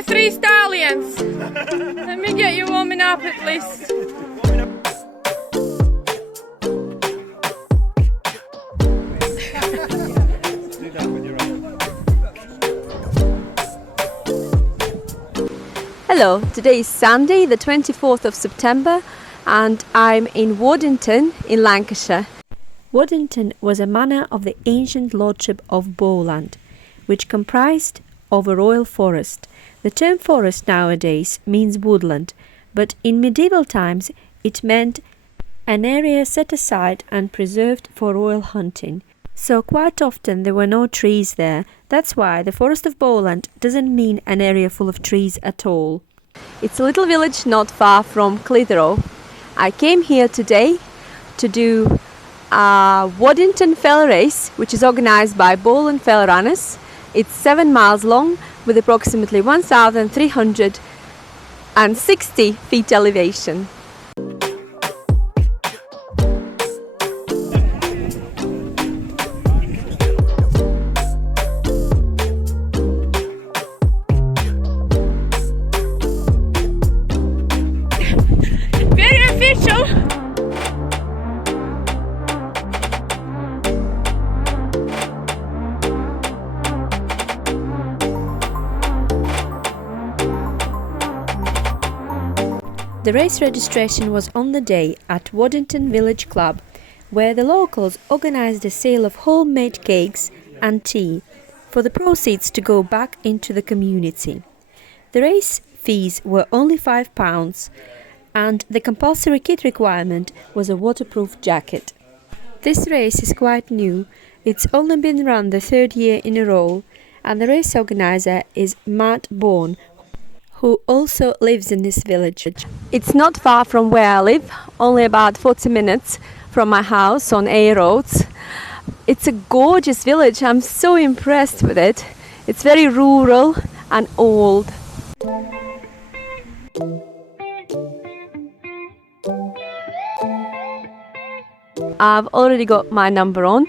the three stallions. Let me get you warming up at least. Hello, today is Sunday, the 24th of September, and I'm in Waddington in Lancashire. Waddington was a manor of the ancient lordship of Bowland, which comprised of a royal forest. The term forest nowadays means woodland, but in medieval times it meant an area set aside and preserved for royal hunting. So quite often there were no trees there. That's why the Forest of Bowland doesn't mean an area full of trees at all. It's a little village not far from Clitheroe. I came here today to do a Waddington Fell Race, which is organised by Bowland Fell Runners. It's 7 miles long with approximately 1,360 feet elevation. Very official. The race registration was on the day at Waddington Village Club, where the locals organised a sale of homemade cakes and tea for the proceeds to go back into the community. The race fees were only £5, and the compulsory kit requirement was a waterproof jacket. This race is quite new. It's only been run the third year in a row, and the race organiser is Matt Bourne, who also lives in this village. It's not far from where I live, only about 40 minutes from my house on A roads. It's a gorgeous village. I'm so impressed with it. It's very rural and old. I've already got my number on.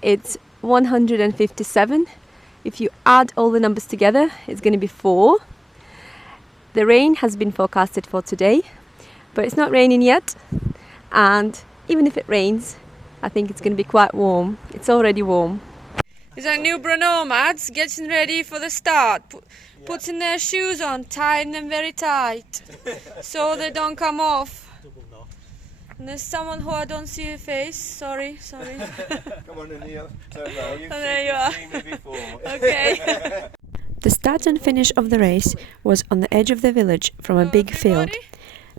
It's 157. If you add all the numbers together, it's going to be 4. The rain has been forecasted for today, but it's not raining yet, and even if it rains, I think it's going to be quite warm. It's already warm. These are newborn nomads getting ready for the start, putting their shoes on, tying them very tight so they don't come off. And there's someone who I don't see her face. Sorry. Come on in here, turn around. You've There you are. seen me before. Okay. The start and finish of the race was on the edge of the village from a big field.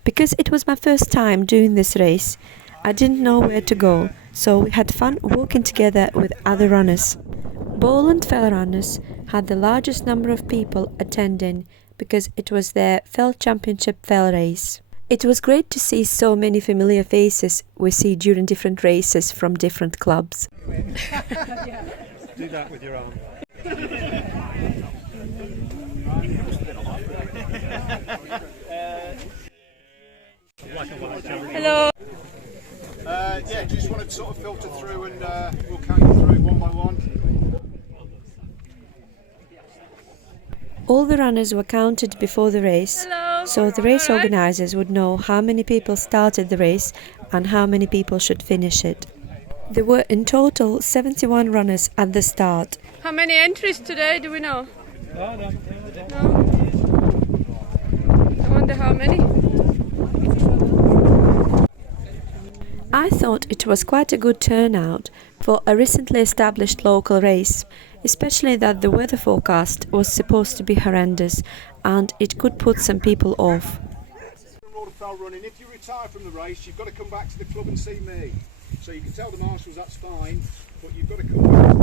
Because it was my first time doing this race, I didn't know where to go, so we had fun walking together with other runners. Bowland Fell Runners had the largest number of people attending because it was their Fell Championship Fell race. It was great to see so many familiar faces we see during different races from different clubs. Do that with your arm. Hello. Yeah, do you just want to sort of filter through and we'll count you through one by one? All the runners were counted before the race, so the race organisers would know how many people started the race and how many people should finish it. There were in total 71 runners at the start. How many entries today, do we know? No. I wonder how many. I thought it was quite a good turnout for a recently established local race, especially that the weather forecast was supposed to be horrendous and it could put some people off. Running. If you retire from the race, you've got to come back to the club and see me. So you can tell the marshals that's fine, but you've got to come back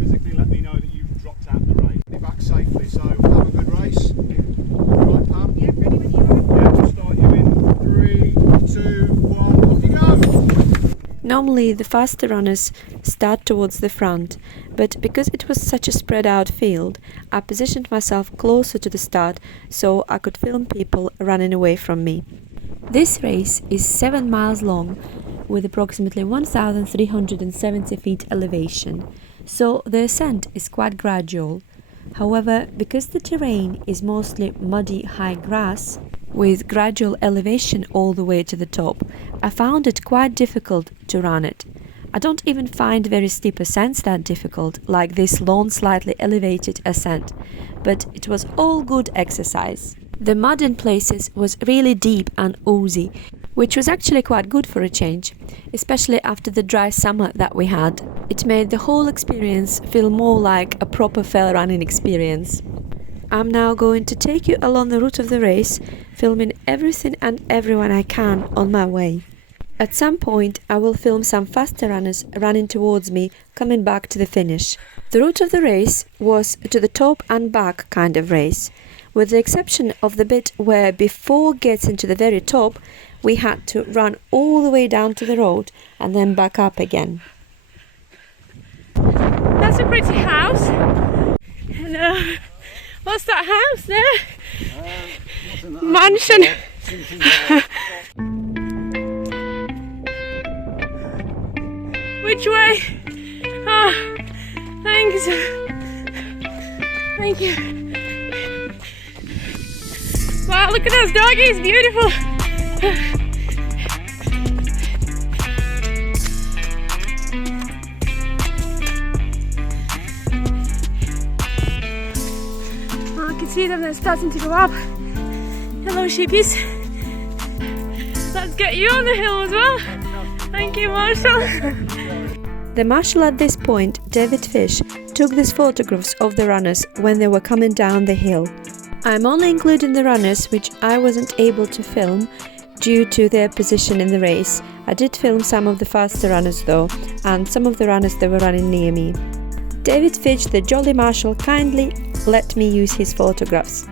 physically let me know that you've dropped out the race. Get back safely, so have a good race. Right, Pam? Yeah, ready when you are. Yeah, to start you in 3, 2, 1, off you go! Normally the faster runners start towards the front, but because it was such a spread out field, I positioned myself closer to the start so I could film people running away from me. This race is 7 miles long with approximately 1,370 feet elevation, so the ascent is quite gradual. However, because the terrain is mostly muddy high grass, with gradual elevation all the way to the top, I found it quite difficult to run it. I don't even find very steep ascents that difficult, like this long slightly elevated ascent, but it was all good exercise. The mud in places was really deep and oozy, which was actually quite good for a change, especially after the dry summer that we had. It made the whole experience feel more like a proper fell running experience. I'm now going to take you along the route of the race, filming everything and everyone I can on my way. At some point I will film some faster runners running towards me coming back to the finish. The route of the race was to the top and back kind of race, with the exception of the bit where before getting to the very top we had to run all the way down to the road and then back up again. That's a pretty house. And, what's that house there? Mansion. Which way? Ah, thanks. Thank you. Wow, look at those doggies, beautiful. Oh, I can see them, they're starting to go up. Hello, sheepies. Let's get you on the hill as well. Thank you, Marshall. The marshal at this point, David Fish, took these photographs of the runners when they were coming down the hill. I'm only including the runners which I wasn't able to film due to their position in the race. I did film some of the faster runners though, and some of the runners that were running near me. David Fish, the jolly marshal, kindly let me use his photographs.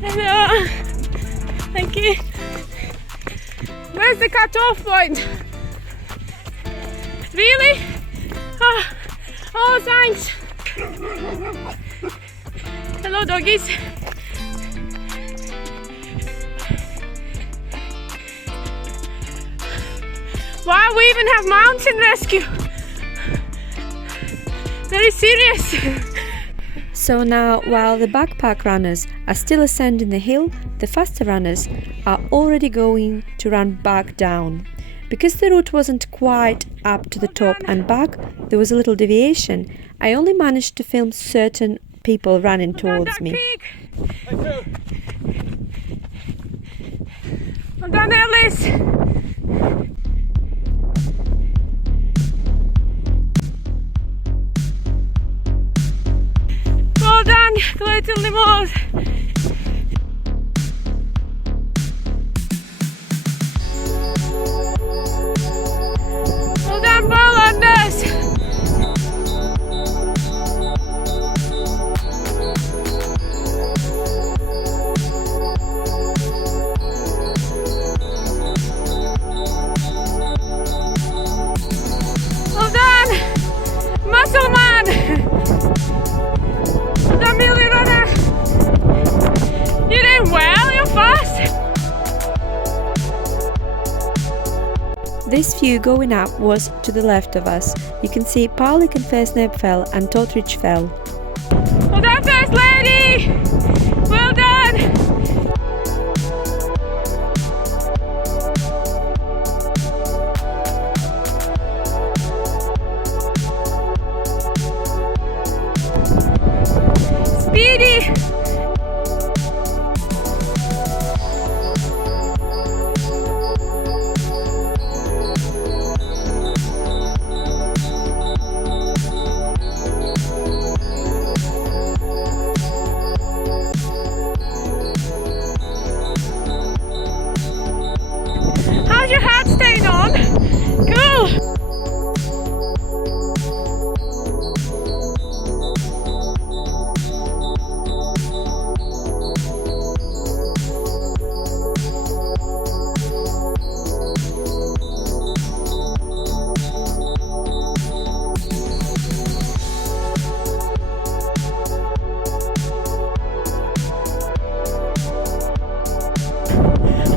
Hello. Thank you. Where's the cut-off point? Really? Oh, thanks. Hello, doggies. Wow, we even have mountain rescue. Very serious. So now, while the backpack runners are still ascending the hill, the faster runners are already going to run back down. Because the route wasn't quite up to the top and back, there was a little deviation. I only managed to film certain people running towards me. Well done, Ellis. Well done, Clayton Limos. Well done, Bowlanders. Well done, Muscle Man. Well done, Millie Runner. You're doing well, you're fast. This view going up was to the left of us. You can see Paulik and Fairstnip fell and Totteridge fell. Well done, First Lady. Well done. Speedy. How's your hat staying on? Cool.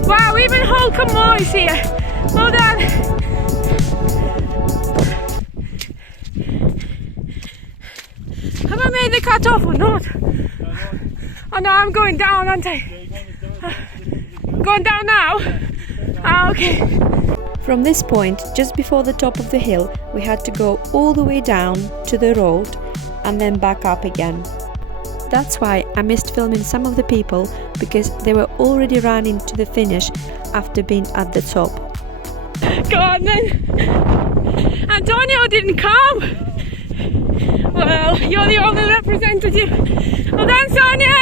Wow, even Holcomb Moore is here. Well done. Come on, made the cut off or not? Oh no, I'm going down, aren't I? Going down now? Ah, okay. From this point, just before the top of the hill, we had to go all the way down to the road and then back up again. That's why I missed filming some of the people, because they were already running to the finish after being at the top. Go on then. Antonio didn't come. Well, you're the only representative. Well done, Sonia.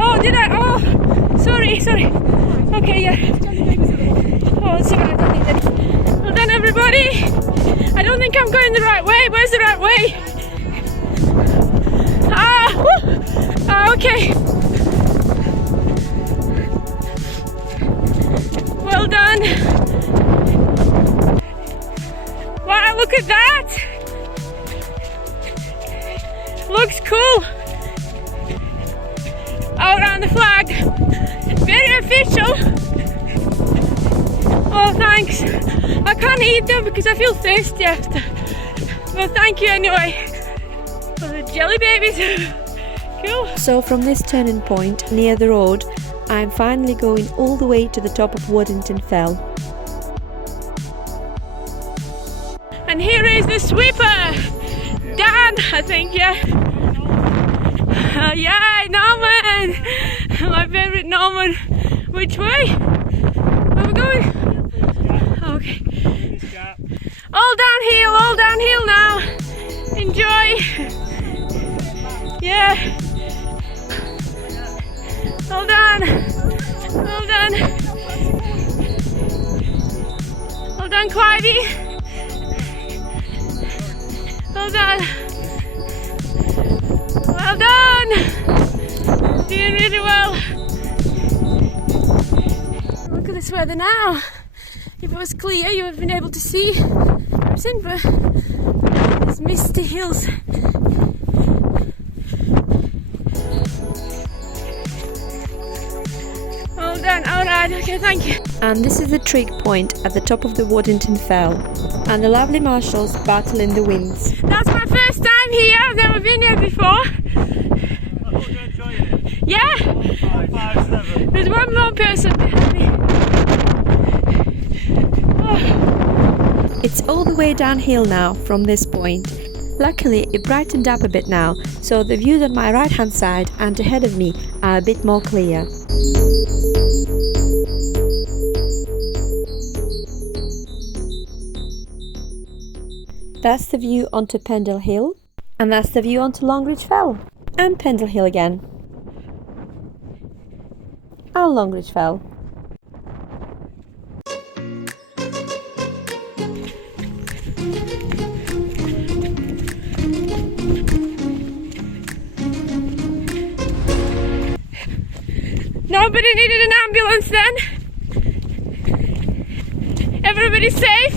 Oh, did I? Oh, sorry. Okay, yeah. Oh, sorry, I don't need that. Well done, everybody. I don't think I'm going the right way. Where's the right way? Okay. Well done. Wow, look at that. Looks cool. Out on the flag. Very official. Oh, thanks. I can't eat them because I feel thirsty after. Well, thank you anyway. For the jelly babies. Cool. So from this turning point near the road, I'm finally going all the way to the top of Waddington Fell. And here is the sweeper. Dan, I think, yeah. Yeah, Norman. My favourite Norman. Which way? Where are we going? Okay. All downhill now. Enjoy. Yeah. Well done. Well done. Well done, Clydie. Well done. Well done. Doing really well. Look at this weather now. If it was clear, you would have been able to see Simba. These misty hills. Well done, alright, okay, thank you. And this is the trig point at the top of the Waddington Fell, and the lovely marshals battle in the winds. That's my first time here, I've never been here before. Yeah? 5, 7. There's one more person behind me. Oh. It's all the way downhill now from this point. Luckily, it brightened up a bit now, so the views on my right hand side and ahead of me are a bit more clear. That's the view onto Pendle Hill, and that's the view onto Longridge Fell, and Pendle Hill again, and Longridge Fell. Nobody needed an ambulance then? Everybody safe?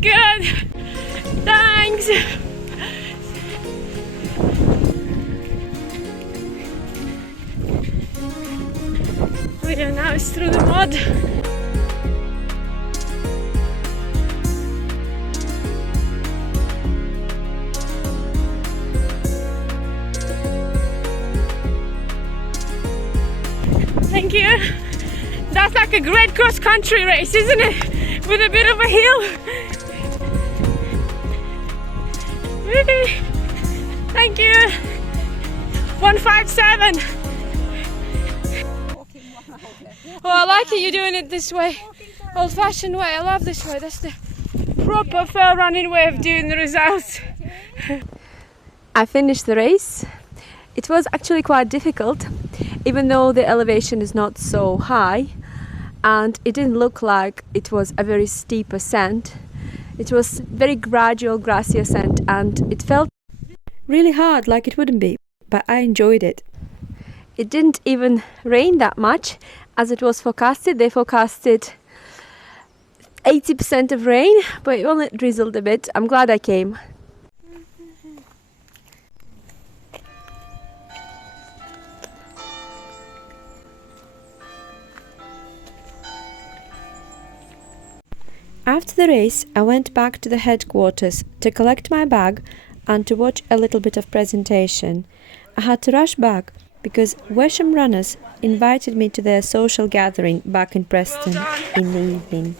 Good. Thanks. We are now through the mud. Thank you. That's like a great cross-country race, isn't it? With a bit of a hill. Thank you. 157. Oh, I like it. You're doing it this way, old-fashioned way. I love this way. That's the proper fair running way of doing the results. I finished the race. It was actually quite difficult, even though the elevation is not so high, and it didn't look like it was a very steep ascent. It was very gradual, grassy ascent, and it felt really hard, like it wouldn't be, but I enjoyed it. It didn't even rain that much, as it was forecasted. They forecasted 80% of rain, but it only drizzled a bit. I'm glad I came. After the race, I went back to the headquarters to collect my bag and to watch a little bit of presentation. I had to rush back because Wesham runners invited me to their social gathering back in Preston in the evening.